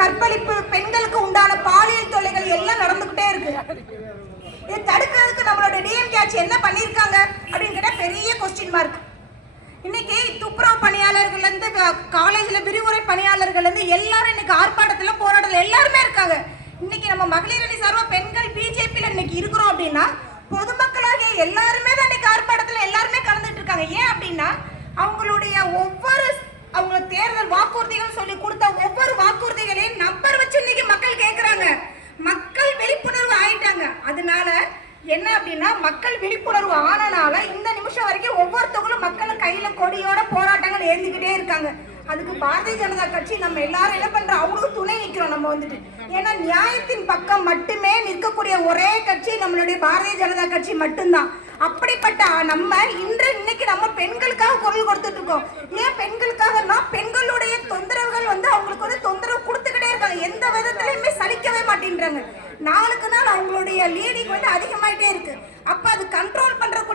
கற்பழிப்பு, பெண்களுக்கு உண்டான பாலியல் தொல்லைகள் எல்லாம் நடந்துகிட்டே இருக்கு. இதை தடுக்கிறதுக்கு நம்மளோட டிஎம்கே ஆட்சி என்ன பண்ணியிருக்காங்க அப்படின்னு கேட்டா பெரிய கொஸ்டின் மார்க். இன்னைக்கு துப்புரவு பணியாளர்கள் இருந்து காலேஜ்ல விரிவுரை பணியாளர்கள் இருந்து எல்லாரும் இன்னைக்கு ஆர்ப்பாட்டத்துல போராட்டத்துல எல்லாருமே இருக்காங்க. இன்னைக்கு நம்ம மகளிர் அணி சார்பா பெண்கள் பிஜேபியில இன்னைக்கு இருக்கிறோம் அப்படின்னா பொதுமக்களாக எல்லாருமே தான் இன்னைக்கு ஆர்ப்பாட்டத்துல எல்லாருமே கலந்துட்டு இருக்காங்க. ஏன் அப்படின்னா அவங்களுடைய அவங்க தேர்தல் வாக்குறுதிகள் சொல்லி கொடுத்த ஒவ்வொரு வாக்குறுதிகளையும் நம்பர் வச்சு இன்னைக்கு மக்கள் கேட்கிறாங்க. மக்கள் விழிப்புணர்வு ஆயிட்டாங்க. அதனால என்ன அப்படின்னா மக்கள் விழிப்புணர்வு ஆனனால இந்த நிமிஷம் வரைக்கும் ஒவ்வொருத்தவங்களும் மக்கள் கையில கொடியோட போராட்டங்கள் ஏந்திக்கிட்டே இருக்காங்க. அதுக்கு பாரதிய ஜனதா கட்சி நம்ம எல்லாரும் என்ன பண்றோம், அவங்களுக்கு துணை நிற்கிறோம் நம்ம வந்துட்டு. ஏன்னா நியாயத்தின் பக்கம் மட்டுமே நிற்கக்கூடிய ஒரே கட்சி நம்மளுடைய பாரதிய ஜனதா கட்சி மட்டும்தான். அப்படிப்பட்ட நம்ம இன்னைக்கு நம்ம பெண்களுக்காக குரல் கொடுத்துட்டு இருக்கோம். ஏன் பெண்களுக்காகனா பெண்களுடைய தொந்தரவுகள் அவங்களுக்கு தொந்தரவு கொடுத்துக்கிட்டே இருக்காங்க. எந்த விதத்திலையுமே சலிக்கவே மாட்டேன்றாங்க. நாளுக்கு நாள் அவங்களுடைய லீடிங் அதிகமாயிட்டே இருக்கு. அப்ப அது கண்ட்ரோல் பண்றக்கூடிய